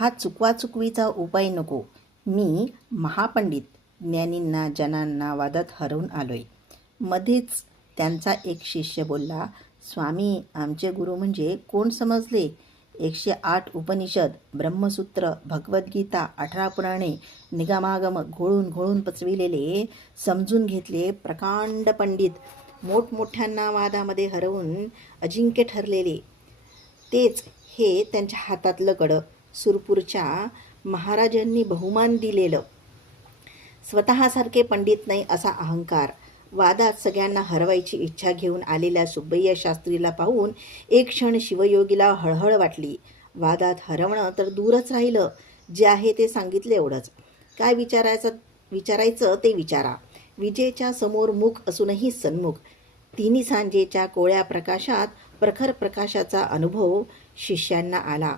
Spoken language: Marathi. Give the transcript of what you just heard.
हा चुकवाचुकवीचा उपाय नको. मी महापंडित ज्ञानींना जनांना वादात हरवून आलोय. मध्येच त्यांचा एक शिष्य बोलला, स्वामी, आमचे गुरु म्हणजे कोण समजले? 108 उपनिषद, ब्रह्मसूत्र, भगवद्गीता, 18 पुराणे, निगमागम घोळून घोळून पचविलेले, समजून घेतले प्रकांड पंडित, मोठमोठ्यांना वादामध्ये हरवून अजिंक्य ठरलेले. तेच हे त्यांच्या हातातलं कडं, सुरपूरच्या महाराजांनी बहुमान दिलेलं. स्वतःसारखे पंडित नाही असा अहंकार. वादात सगळ्यांना हरवायची इच्छा घेऊन आलेल्या सुब्बय्या शास्त्रीला पाहून एक क्षण शिवयोगीला हळहळ वाटली. वादात हरवणं तर दूरच राहिलं, जे आहे ते सांगितले एवढंच. काय विचारायचं ते विचारा. विजेच्या समोर मुख असूनही सन्मुख. तिन्ही सांजेच्या कोळ्या प्रकाशात प्रखर प्रकाशाचा अनुभव शिष्यांना आला.